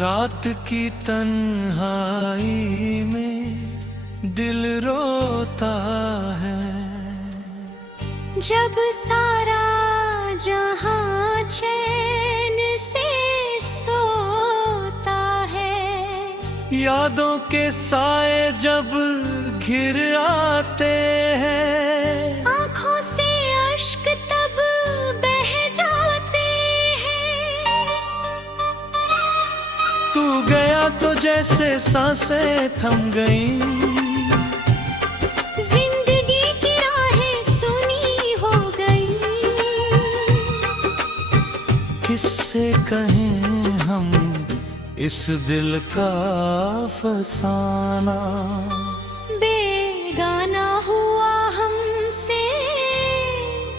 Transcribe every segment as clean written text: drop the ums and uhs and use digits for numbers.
रात की तन्हाई में दिल रोता है, जब सारा जहां चैन से सोता है। यादों के साए जब घिर आते हैं, आँखों से अश्क तब बह जाते हैं। तू गया तो जैसे सांसें थम गईं, जिंदगी की राहें सुनी हो गई। किससे कहें हम इस दिल का फसाना, बेगाना हुआ हमसे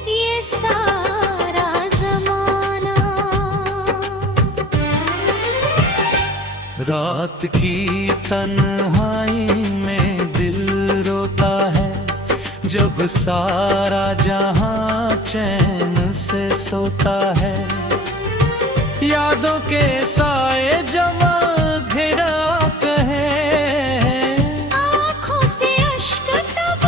ये सारा जमाना। रात की तन्हाई में दिल रोता है, जब सारा जहां चैन से सोता है। यादों के साए जमा घिराते हैं, आँखों से अश्क तब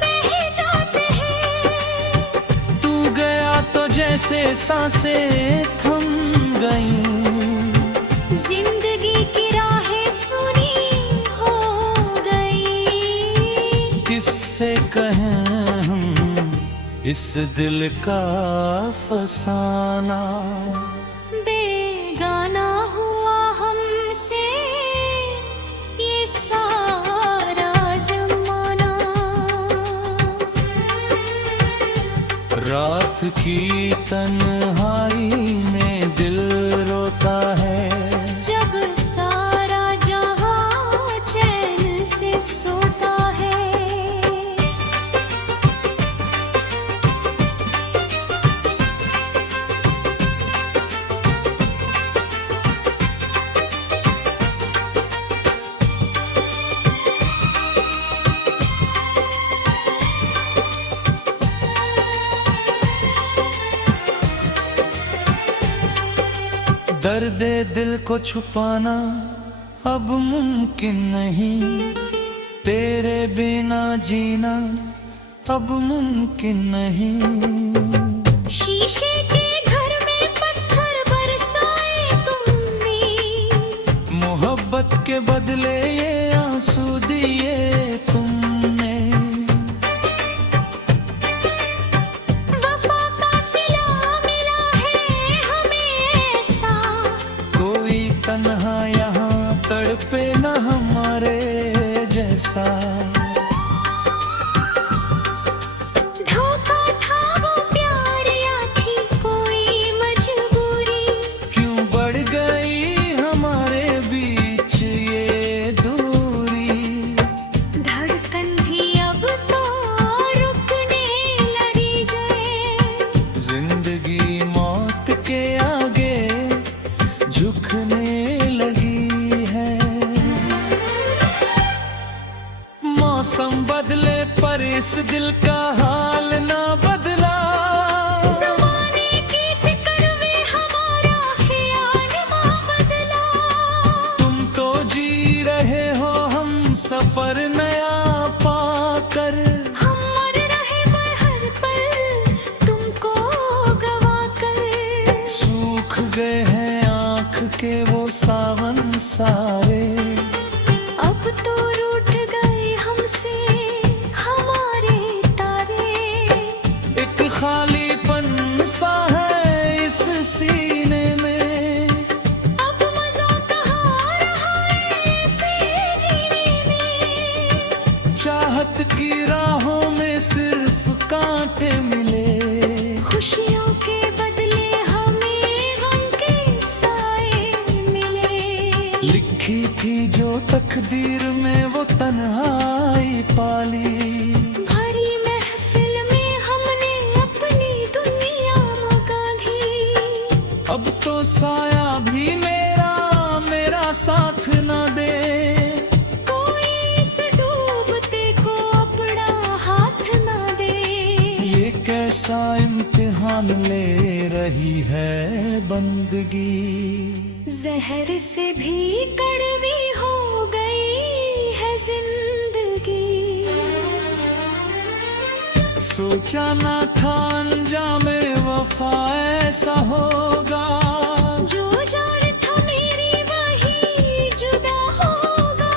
बह जाते हैं। तू गया तो जैसे सांसें थम गईं, जिंदगी की राहें सुनी हो गई। किससे कहें हम इस दिल का फसाना, बेगाना हुआ हमसे ये सारा जमाना। रात की तन्हाई में दिल रोता है, जब सारा जहां चैन से सोता है। दर्दे दिल को छुपाना अब मुमकिन नहीं, तेरे बिना जीना अब मुमकिन नहीं। शीशे के घर में पत्थर बरसाए तुमने, मोहब्बत के बदले ये आंसू दिए तुमने। वफा का सिला मिला है हमें ऐसा, कोई तन्हा यहाँ तड़पे न हमारे जैसा। धोखा था वो प्यार या थी कोई मजबूरी, क्यों बढ़ गई हमारे बीच ये दूरी। धड़कन भी अब तो रुकने लगी है। जिंदगी मौत के आगे झुकने लगी है। मौसम बदले पर इस दिल का हाल ना बदला, ज़माने की फिक्र में हमारा ख़याल ना बदला। तुम तो जी रहे हो हम सफर नया पाकर, हम मर रहे पर हर पल तुमको गवा कर। सूख गए हैं आँख के वो सावन सारे, अब तो रूठ गए हमसे हमारे तारे। एक खालीपन सा है इस सीने में, अब मज़ा कहाँ रहा ऐसे जीने में। चाहत की राहों में सिर्फ कांटे मिले, खुशियों के बदले हमें गम के साए मिले। लिखी थी जो तकदीर में वो तन्हाई पाली। भरी महफिल में हमने अपनी दुनिया मुकांधी, अब तो साया भी मेरा साथ न दे। कोई इस डूबते को अपना हाथ ना दे। ये कैसा इम्तिहान ले रही है बंदगी। जहर से भी कड़वी हो गई है जिंदगी। सोचा ना था अंजामे वफा ऐसा होगा, जो जान था मेरी वही जुदा होगा।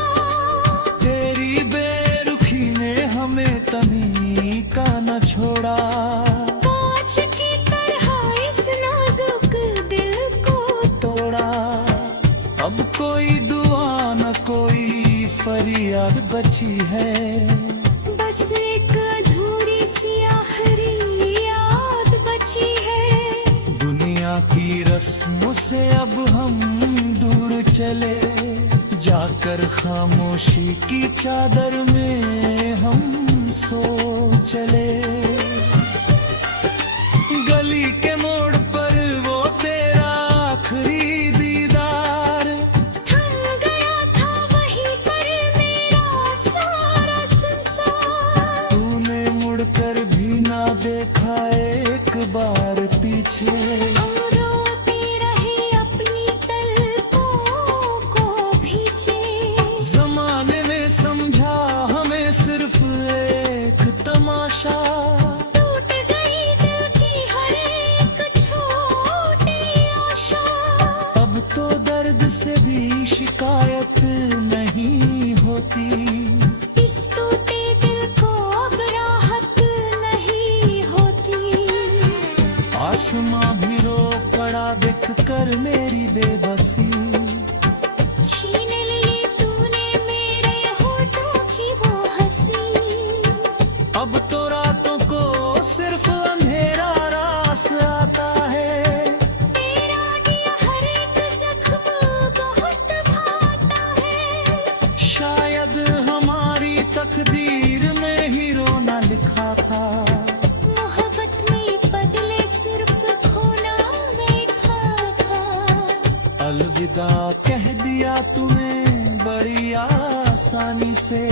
तेरी बेरुखी ने हमें तनी का न छोड़ा। कांच की तरह इस नाजुक दिल को तोड़ा, अब कोई दुआ न कोई फरियाद बची है। बस एक अधूरी सी आखिरी याद बची है। दुनिया की रस्मों से अब हम दूर चले, जाकर खामोशी की चादर में हम सो चले। गली के मोड़ पर वो तेरा आखिरी दीदार, थम गया था वहीं पर मेरा सारा संसार। तूने मुड़कर भी ना देखा एक बार पीछे। रोते रहे अपनी तलपों को भींचे। जमाने ने समझा हमें सिर्फ एक तमाशा, टूट गई दिल की हर एक छोटी आशा। अब तो दर्द से भी शिकायत नहीं होती। इस टूटे दिल को अब राहत नहीं होती। आसमां भी रो पड़ा देख कर मेरी बेबसी। छीन ली तूने मेरे होठों की वो हंसी। अब तो रातों को सिर्फ अंधेरा रास आता है। तेरा दिया हर एक जख्म बहुत भाता है। शायद हमारी तकदीर में ही रोना लिखा था। मोहब्बत में बदले सिर्फ खोना बैठा था। अलविदा कह दिया तुम्हें बड़ी आसानी से।